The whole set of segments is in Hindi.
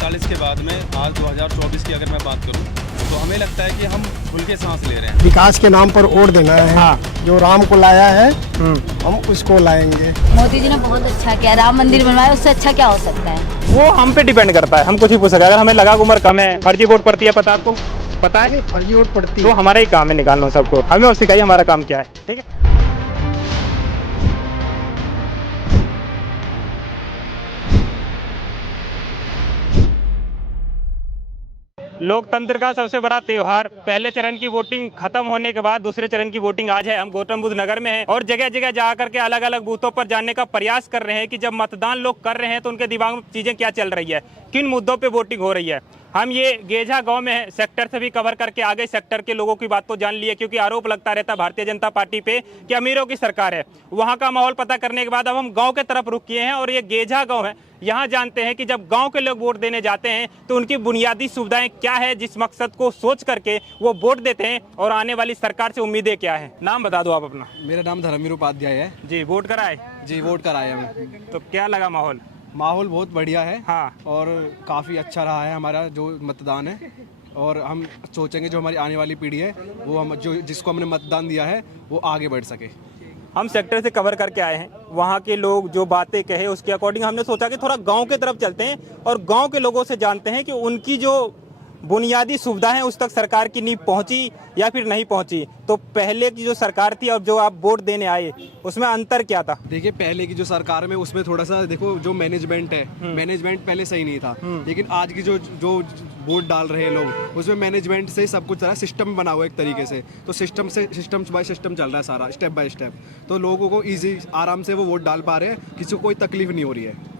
1947 के बाद में आज 2024 की अगर मैं बात करूं तो हमें लगता है कि हम खुल के सांस ले रहे हैं। विकास के नाम पर वोट देना है। हाँ। जो राम को लाया है हम उसको लाएंगे। मोदी जी ने बहुत अच्छा किया, राम मंदिर बनवाया, उससे अच्छा क्या हो सकता है? वो हम पे डिपेंड करता है, हम कुछ ही पूछ सकते हैं। अगर हमें लगा कि उम्र कम है, फर्जी वोट पड़ती है, पता आपको पता है? फर्जी वोट पड़ती तो है। हमारा ही काम है निकालना सबको, हमें और सिखाइए हमारा काम क्या है। ठीक है। लोकतंत्र का सबसे बड़ा त्योहार, पहले चरण की वोटिंग खत्म होने के बाद दूसरे चरण की वोटिंग आज है। हम गौतम बुद्ध नगर में हैं और जगह जगह जा करके अलग अलग बूथों पर जानने का प्रयास कर रहे हैं कि जब मतदान लोग कर रहे हैं तो उनके दिमाग में चीजें क्या चल रही है, किन मुद्दों पे वोटिंग हो रही है। हम ये गेझा गांव में है, सेक्टर से भी कवर करके आगे सेक्टर के लोगों की बात तो जान लिए, क्योंकि आरोप लगता रहता भारतीय जनता पार्टी पे कि अमीरों की सरकार है। वहां का माहौल पता करने के बाद अब हम गांव के तरफ रुख किए हैं और ये गेझा गांव है। यहाँ जानते हैं कि जब गांव के लोग वोट देने जाते हैं तो उनकी बुनियादी सुविधाएं क्या है, जिस मकसद को सोच करके वो वोट देते हैं और आने वाली सरकार से उम्मीदें क्या है। नाम बता दो आप अपना। मेरा नाम धर्मवीर उपाध्याय है जी। वोट कराए? जी, वोट कराए हम। तो क्या लगा माहौल? माहौल बहुत बढ़िया है। हाँ। और काफ़ी अच्छा रहा है हमारा जो मतदान है। और हम सोचेंगे जो हमारी आने वाली पीढ़ी है वो हम जिसको हमने मतदान दिया है वो आगे बढ़ सके। हम सेक्टर से कवर करके आए हैं, वहाँ के लोग जो बातें कहे उसके अकॉर्डिंग हमने सोचा कि थोड़ा गांव के तरफ चलते हैं और गांव के लोगों से जानते हैं कि उनकी जो बुनियादी सुविधा है उस तक सरकार की नींव पहुंची या फिर नहीं पहुंची। तो पहले की जो सरकार थी और जो आप वोट देने आए उसमें अंतर क्या था? देखिए, पहले की जो सरकार में उसमें थोड़ा सा देखो जो मैनेजमेंट है, मैनेजमेंट पहले सही नहीं था। लेकिन आज की जो वोट डाल रहे हैं लोग उसमें मैनेजमेंट से सब कुछ तरह सिस्टम बना हुआ है एक तरीके से। तो सिस्टम बाय सिस्टम चल रहा है सारा, स्टेप बाय स्टेप। तो लोगों को ईजी आराम से वो वोट डाल पा रहे हैं, किसी को कोई तकलीफ नहीं हो रही है।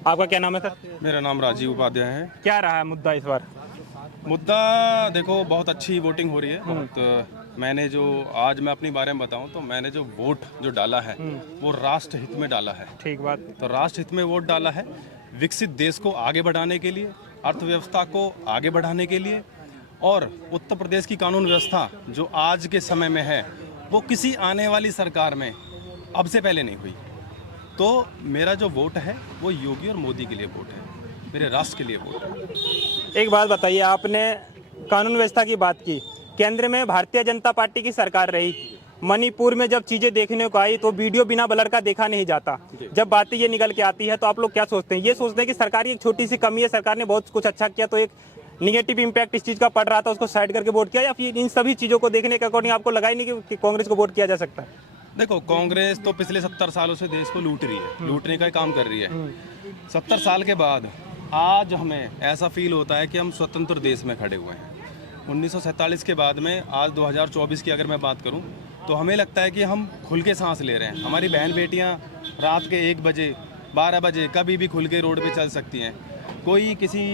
आपका क्या नाम है सर? मेरा नाम राजीव उपाध्याय है। क्या रहा है मुद्दा इस बार? मुद्दा देखो, बहुत अच्छी वोटिंग हो रही है। बहुत मैंने जो आज मैं अपनी बारे में बताऊं तो मैंने जो वोट जो डाला है वो राष्ट्र हित में डाला है। ठीक बात। तो राष्ट्र हित में वोट डाला है, विकसित देश को आगे बढ़ाने के लिए, अर्थव्यवस्था को आगे बढ़ाने के लिए। और उत्तर प्रदेश की कानून व्यवस्था जो आज के समय में है वो किसी आने वाली सरकार में अब से पहले नहीं हुई। तो मेरा जो वोट है वो योगी और मोदी के लिए वोट है, मेरे राष्ट्र के लिए वोट है। एक बात बताइए, आपने कानून व्यवस्था की बात की, केंद्र में भारतीय जनता पार्टी की सरकार रही, मणिपुर में जब चीजें देखने को आई तो वीडियो बिना ब्लर का देखा नहीं जाता। जब बातें ये निकल के आती है तो आप लोग क्या सोचते हैं? ये सोचते हैं कि सरकार की एक छोटी सी कमी है, सरकार ने बहुत कुछ अच्छा किया तो एक निगेटिव इम्पैक्ट इस चीज का पड़ रहा था, उसको साइड करके वोट किया, या फिर इन सभी चीजों को देखने के अकॉर्डिंग आपको लगा ही नहीं कि कांग्रेस को वोट किया जा सकता है? देखो, कांग्रेस तो पिछले 70 सालों से देश को लूट रही है, लूटने का काम कर रही है। 70 साल के बाद आज हमें ऐसा फील होता है कि हम स्वतंत्र देश में खड़े हुए हैं। 1947 के बाद में आज 2024 की अगर मैं बात करूं तो हमें लगता है कि हम खुल के सांस ले रहे हैं। हमारी बहन बेटियां रात के 1 बजे 12 बजे कभी भी खुल के रोड पे चल सकती हैं। कोई किसी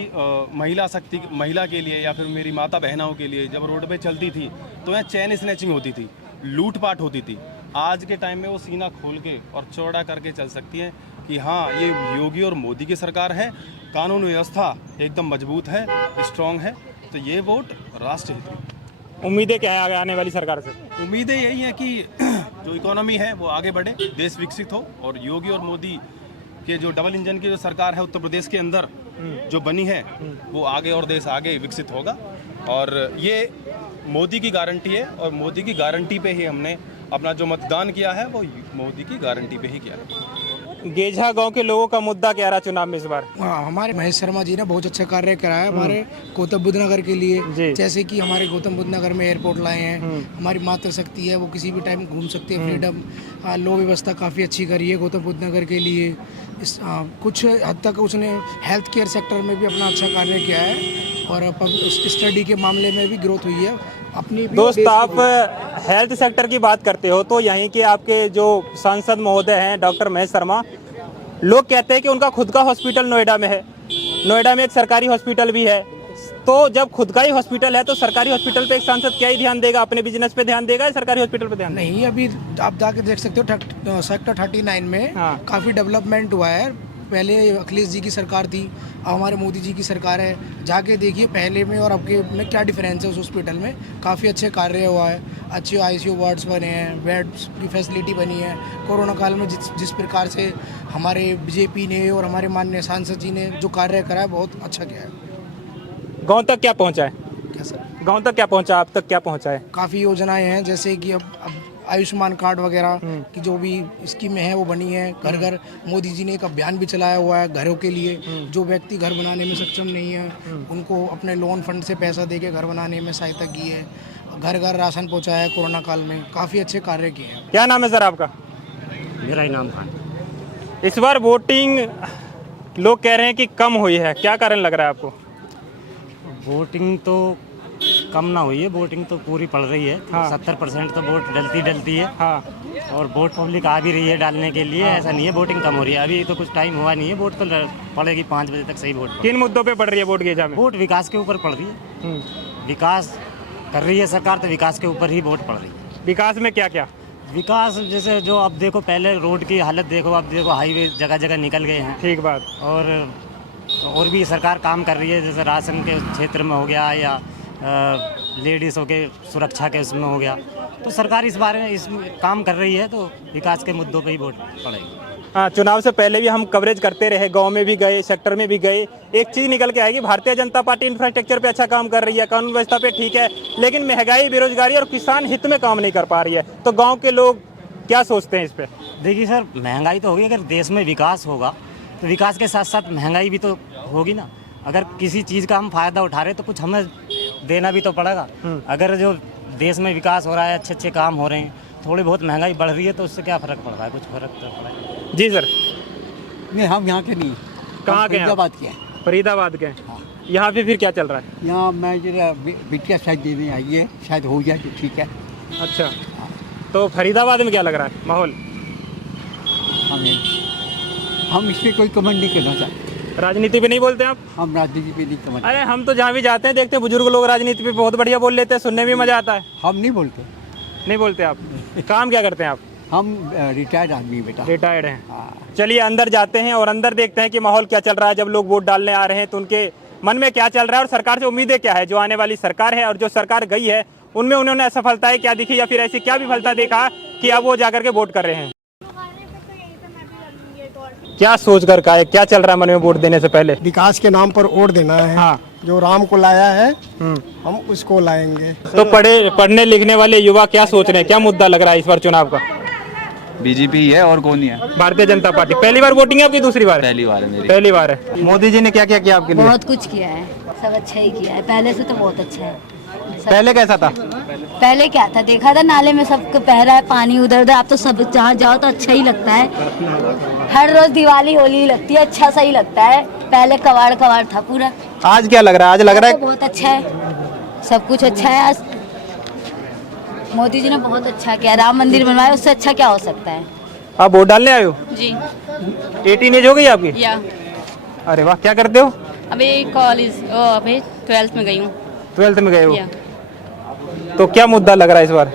महिला के लिए या फिर मेरी माता बहनाओं के लिए जब रोड पे चलती थी तो यहाँ चैन स्नैचिंग होती थी, लूटपाट होती थी। आज के टाइम में वो सीना खोल के और चौड़ा करके चल सकती हैं कि हाँ, ये योगी और मोदी की सरकार है, कानून व्यवस्था एकदम मजबूत है, स्ट्रांग है। तो ये वोट राष्ट्र हित में। उम्मीदें क्या है आने वाली सरकार से? उम्मीदें यही है कि जो इकोनॉमी है वो आगे बढ़े, देश विकसित हो, और योगी और मोदी के जो डबल इंजन की जो सरकार है उत्तर प्रदेश के अंदर जो बनी है वो आगे और देश आगे विकसित होगा। और ये मोदी की गारंटी है और मोदी की गारंटी पे ही हमने अपना जो मतदान किया है वो मोदी की गारंटी पे ही किया है। गेझा गांव के लोगों का मुद्दा क्या रहा चुनाव में इस बार? हमारे महेश शर्मा जी ने बहुत अच्छा कार्य कराया हमारे गौतम बुद्ध नगर के लिए। जैसे कि हमारे गौतम बुद्ध नगर में एयरपोर्ट लाए हैं, हमारी मातृशक्ति है वो किसी भी टाइम घूम सकती है, फ्रीडम लो व्यवस्था काफ़ी अच्छी करी है गौतम बुद्ध नगर के लिए। कुछ हद तक उसने हेल्थ केयर सेक्टर में भी अपना अच्छा कार्य किया है और स्टडी के मामले में भी ग्रोथ हुई है अपनी भी। दोस्त, आप हेल्थ सेक्टर की बात करते हो तो यहीं के आपके जो सांसद महोदय हैं डॉक्टर महेश शर्मा, लोग कहते हैं कि उनका खुद का हॉस्पिटल नोएडा में है, नोएडा में एक सरकारी हॉस्पिटल भी है। तो जब खुद का ही हॉस्पिटल है तो सरकारी हॉस्पिटल पे एक सांसद क्या ही ध्यान देगा? अपने बिजनेस पे ध्यान देगा या सरकारी हॉस्पिटल पे ध्यान? नहीं, अभी आप जाके देख सकते हो सेक्टर 39 में काफ़ी डेवलपमेंट हुआ है। पहले अखिलेश जी की सरकार थी, अब हमारे मोदी जी की सरकार है। जाके देखिए पहले में और अब के में क्या डिफरेंस है। उस हॉस्पिटल में काफ़ी अच्छे कार्य हुआ है, अच्छे ICU वार्ड्स बने हैं, बेड्स की फैसिलिटी बनी है। कोरोना काल में जिस प्रकार से हमारे बीजेपी ने और हमारे माननीय सांसद जी ने जो कार्य करा है, बहुत अच्छा किया है। गांव तक क्या पहुंचा है? क्या सर? गांव तक क्या पहुंचा, आप तक क्या पहुंचा है? काफ़ी योजनाएं हैं, जैसे कि अब आयुष्मान कार्ड वगैरह की जो भी स्कीमें हैं वो बनी है। घर घर मोदी जी ने एक अभियान भी चलाया हुआ है घरों के लिए। जो व्यक्ति घर बनाने में सक्षम नहीं है उनको अपने लोन फंड से पैसा देके घर बनाने में सहायता की है। घर घर राशन पहुंचाया है कोरोना काल में। काफ़ी अच्छे कार्य किए हैं। क्या नाम है सर आपका? मेरा इनाम खान। इस बार वोटिंग लोग कह रहे हैं कि कम हुई है, क्या कारण लग रहा है आपको? वोटिंग तो कम ना हुई है, वोटिंग तो पूरी पड़ रही है। हाँ। 70% तो वोट डलती है। हाँ, और वोट पब्लिक आ भी रही है डालने के लिए। ऐसा नहीं है वोटिंग कम हो रही है, अभी तो कुछ टाइम हुआ नहीं है। वोट तो पड़ेगी 5 बजे तक सही वोट किन मुद्दों पे पड़ रही है वोट गेजा में? वोट विकास के ऊपर पड़ रही है। विकास कर रही है सरकार, तो विकास के ऊपर ही वोट पड़ रही है। विकास में क्या क्या? विकास जैसे जो अब देखो, पहले रोड की हालत देखो, अब देखो हाईवे जगह जगह निकल गए हैं। ठीक बात। और भी सरकार काम कर रही है, जैसे राशन के क्षेत्र में हो गया या लेडीज़ों के सुरक्षा के उसमें हो गया। तो सरकार इस बारे में इसमें काम कर रही है, तो विकास के मुद्दों पे ही वोट पड़ेगी। हाँ, चुनाव से पहले भी हम कवरेज करते रहे, गांव में भी गए, सेक्टर में भी गए। एक चीज़ निकल के आएगी, भारतीय जनता पार्टी इंफ्रास्ट्रक्चर पे अच्छा काम कर रही है, कानून व्यवस्था पे ठीक है, लेकिन महंगाई, बेरोजगारी और किसान हित में काम नहीं कर पा रही है। तो गाँव के लोग क्या सोचते हैं इस पर? देखिए सर, महंगाई तो होगी, अगर देश में विकास होगा तो विकास के साथ साथ महंगाई भी तो होगी ना। अगर किसी चीज़ का हम फ़ायदा उठा रहे हैं तो कुछ हमें देना भी तो पड़ेगा। अगर जो देश में विकास हो रहा है, अच्छे अच्छे काम हो रहे हैं, थोड़ी बहुत महंगाई बढ़ रही है, तो उससे क्या फ़र्क पड़ रहा है? कुछ फ़र्क तो पड़ा है। जी सर। नहीं, हम यहाँ के नहीं। कहाँ के हैं? फरीदाबाद के हैं। फरीदाबाद के। यहाँ पे फिर क्या चल रहा है? यहाँ मैं जरा बिटिया शायद देने आई है, शायद हो जाए तो ठीक है। अच्छा, तो फरीदाबाद में क्या लग रहा है माहौल? हम इस पर कोई कमेंट नहीं करना चाहते। राजनीति पे नहीं बोलते आप? हम राजनीति पे नहीं कमेंट। अरे हम तो जहाँ भी जाते हैं देखते हैं बुजुर्ग लोग राजनीति पे बहुत बढ़िया बोल लेते हैं, सुनने में मजा आता है। हम नहीं बोलते। नहीं बोलते आप? काम क्या करते हैं आप? हम रिटायर्ड आदमी बेटा। रिटायर्ड हैं। हाँ। चलिए अंदर जाते हैं और अंदर देखते हैं कि माहौल क्या चल रहा है। जब लोग वोट डालने आ रहे हैं तो उनके मन में क्या चल रहा है और सरकार से उम्मीदें क्या है, जो आने वाली सरकार है और जो सरकार गई है उनमें उन्होंने असफलताएं क्या दिखी या फिर ऐसी क्या विफलता देखा कि अब वो जाकर के वोट कर रहे हैं। क्या सोच कर का है, क्या चल रहा है मन में वोट देने से पहले? विकास के नाम पर वोट देना है। हाँ। जो राम को लाया है हम उसको लाएंगे। तो पढ़ने लिखने वाले युवा क्या सोच रहे हैं, क्या मुद्दा लग रहा है इस बार चुनाव का? बीजेपी है और कौन ही है? भारतीय जनता पार्टी। पहली बार वोटिंग है आपकी? दूसरी बार? पहली बार है मेरी। पहली बार है। मोदी जी ने क्या क्या किया आपके लिए? बहुत कुछ किया है, सब अच्छा ही किया है। पहले से तो बहुत अच्छा है। पहले कैसा था? पहले क्या था, देखा था नाले में सबको बह रहा है पानी उधर उधर। अब तो सब जहाँ जाओ तो अच्छा ही लगता है। हर रोज दिवाली होली ही लगती है, अच्छा सा ही लगता है। पहले कवाड़ कवाड़ था पूरा। आज क्या लग रहा है? आज लग रहा है बहुत अच्छा है, सब कुछ अच्छा है। आज मोदी जी ने बहुत अच्छा किया, राम मंदिर बनवाया, उससे अच्छा क्या हो सकता है। आप वोट डालने आए हो? जी। 18 एज हो गई आपकी? या अरे वाह, क्या करते हो? अभी कॉलेज अभी 12th में गई हूँ। 12th में गए हो? या तो क्या मुद्दा लग रहा है इस बार?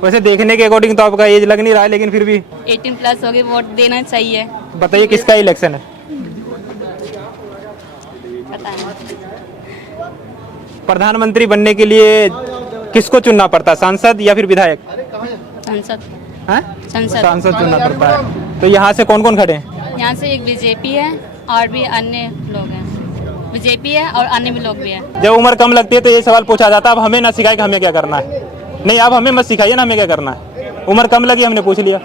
वैसे देखने के अकॉर्डिंग तो आपका एज लग नहीं रहा है, लेकिन फिर भी 18+ हो गई, वोट देना चाहिए। बताइए किसका इलेक्शन है? पता नहीं। प्रधानमंत्री बनने के लिए किसको चुनना पड़ता है, सांसद या फिर विधायक? संसद। हैं? संसद। सांसद चुनना पड़ता है। तो यहाँ से कौन कौन खड़े हैं? यहाँ से एक बीजेपी है और भी अन्य लोग हैं। बीजेपी है और अन्य भी लोग भी हैं। जब उम्र कम लगती है तो ये सवाल पूछा जाता है, अब हमें ना सिखाए कि हमें क्या करना है। नहीं, आप हमें मत सिखाइए ना हमें क्या करना है। उम्र कम लगी, हमने पूछ लिया।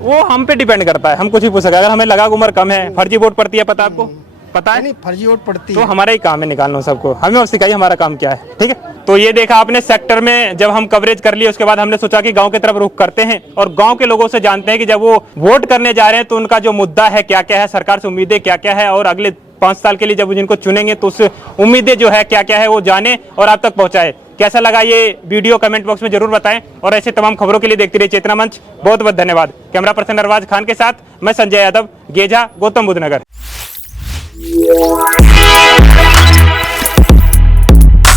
वो हम पे डिपेंड करता है, हम कुछ भी पूछ सकते हैं। अगर हमें लगा कि उम्र कम है, फर्जी वोट पड़ती है, पता आपको? पता है? नहीं, फर्जी वोट पड़ती तो है। हमारा ही काम है निकालना सबको, हमें अब सिखाइए हमारा काम क्या है। ठीक है, तो ये देखा आपने सेक्टर में जब हम कवरेज कर लिए, उसके बाद हमने सोचा कि गांव की तरफ रुख करते हैं और गांव के लोगों से जानते हैं कि जब वो वोट करने जा रहे हैं तो उनका जो मुद्दा है क्या क्या है, सरकार से उम्मीदें क्या क्या है, और अगले 5 साल के लिए जब जिनको चुनेंगे तो उस उम्मीदें जो है क्या क्या है वो जाने और आप तक पहुंचाए। कैसा लगा ये वीडियो कमेंट बॉक्स में जरूर बताएं और ऐसे तमाम खबरों के लिए देखते रहिए चेतना मंच। बहुत बहुत धन्यवाद। कैमरा पर्सन अरबाज खान के साथ मैं संजय यादव, गेजा, गौतम बुद्ध नगर।